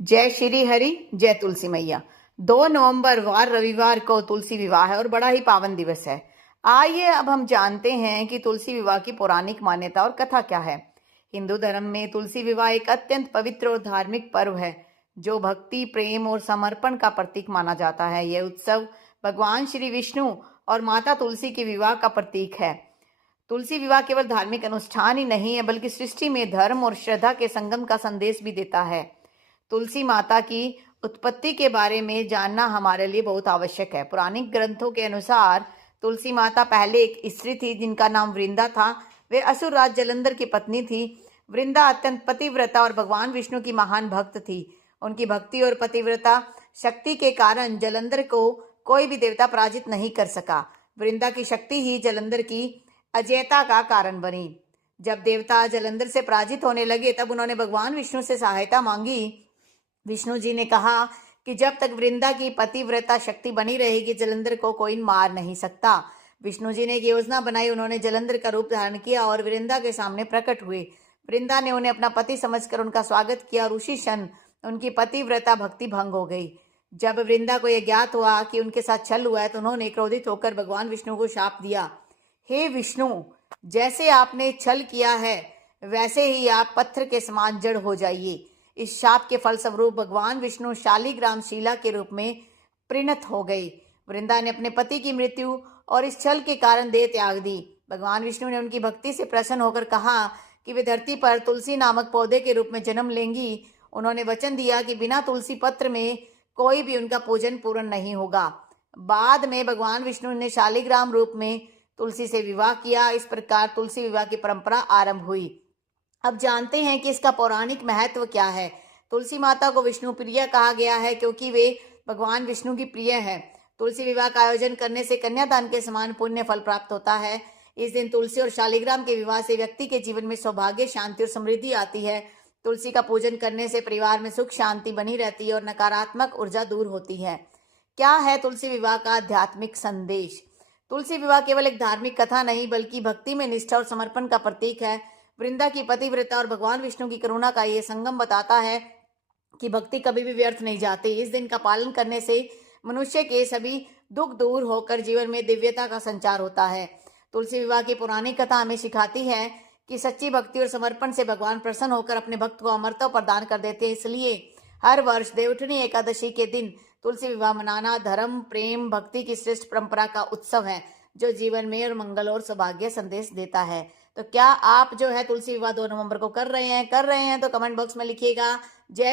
जय श्री हरि, जय तुलसी मैया। 2 नवंबर वार रविवार को तुलसी विवाह है और बड़ा ही पावन दिवस है। आइए अब हम जानते हैं कि तुलसी विवाह की पौराणिक मान्यता और कथा क्या है। हिंदू धर्म में तुलसी विवाह एक अत्यंत पवित्र और धार्मिक पर्व है जो भक्ति, प्रेम और समर्पण का प्रतीक माना जाता है। यह उत्सव भगवान श्री विष्णु और माता तुलसी के विवाह का प्रतीक है। तुलसी विवाह केवल धार्मिक अनुष्ठान ही नहीं है, बल्कि सृष्टि में धर्म और श्रद्धा के संगम का संदेश भी देता है। तुलसी माता की उत्पत्ति के बारे में जानना हमारे लिए बहुत आवश्यक है। पुराणिक ग्रंथों के अनुसार तुलसी माता पहले एक स्त्री थी जिनका नाम वृंदा था। वे असुर राज जलंधर की पत्नी थी। वृंदा अत्यंत पतिव्रता और भगवान विष्णु की महान भक्त थी। उनकी भक्ति और पतिव्रता शक्ति के कारण जलंधर को कोई भी देवता पराजित नहीं कर सका। वृंदा की शक्ति ही जलंधर की अजेयता का कारण बनी। जब देवता जलंधर से पराजित होने लगे तब उन्होंने भगवान विष्णु से सहायता मांगी। विष्णु जी ने कहा कि जब तक वृंदा की पतिव्रता शक्ति बनी रहेगी, जलंधर को कोई मार नहीं सकता। विष्णु जी ने एक योजना बनाई। उन्होंने जलंधर का रूप धारण किया और वृंदा के सामने प्रकट हुए। वृंदा ने उन्हें अपना पति समझकर उनका स्वागत किया और उसी क्षण उनकी पतिव्रता भक्ति भंग हो गई। जब वृंदा को यह ज्ञात हुआ कि उनके साथ छल हुआ है तो उन्होंने क्रोधित होकर भगवान विष्णु को शाप दिया, हे विष्णु, जैसे आपने छल किया है वैसे ही आप पत्थर के समान जड़ हो जाइए। इस शाप के फलस्वरूप भगवान विष्णु शालिग्राम शिला के रूप में परिणत हो गए। वृंदा ने अपने पति की मृत्यु और इस छल के कारण देह त्याग दी। भगवान विष्णु ने उनकी भक्ति से प्रसन्न होकर कहा कि वे धरती पर तुलसी नामक पौधे के रूप में जन्म लेंगी। उन्होंने वचन दिया कि बिना तुलसी पत्र में कोई भी उनका पूजन पूर्ण नहीं होगा। बाद में भगवान विष्णु ने शालिग्राम रूप में तुलसी से विवाह किया। इस प्रकार तुलसी विवाह की परंपरा आरंभ हुई। अब जानते हैं कि इसका पौराणिक महत्व क्या है। तुलसी माता को विष्णु प्रिय कहा गया है क्योंकि वे भगवान विष्णु की प्रिय है। तुलसी विवाह का आयोजन करने से कन्यादान के समान पुण्य फल प्राप्त होता है। इस दिन तुलसी और शालिग्राम के विवाह से व्यक्ति के जीवन में सौभाग्य, शांति और समृद्धि आती है। तुलसी का पूजन करने से परिवार में सुख शांति बनी रहती है और नकारात्मक ऊर्जा दूर होती है। क्या है तुलसी विवाह का आध्यात्मिक संदेश? तुलसी विवाह केवल एक धार्मिक कथा नहीं बल्कि भक्ति में निष्ठा और समर्पण का प्रतीक है। वृंदा की पतिव्रता और भगवान विष्णु की करुणा का ये संगम बताता है कि भक्ति कभी भी व्यर्थ नहीं जाती। इस दिन का पालन करने से मनुष्य के सभी दुख दूर होकर जीवन में दिव्यता का संचार होता है। तुलसी विवाह की पुरानी कथा हमें सिखाती है कि सच्ची भक्ति और समर्पण से भगवान प्रसन्न होकर अपने भक्त को अमरता प्रदान कर देते हैं। इसलिए हर वर्ष देवउठनी एकादशी के दिन तुलसी विवाह मनाना धर्म, प्रेम, भक्ति की श्रेष्ठ परंपरा का उत्सव है जो जीवन में और मंगल और सौभाग्य संदेश देता है। तो क्या आप जो है तुलसी विवाह 2 नवंबर को कर रहे हैं तो कमेंट बॉक्स में लिखिएगा। जय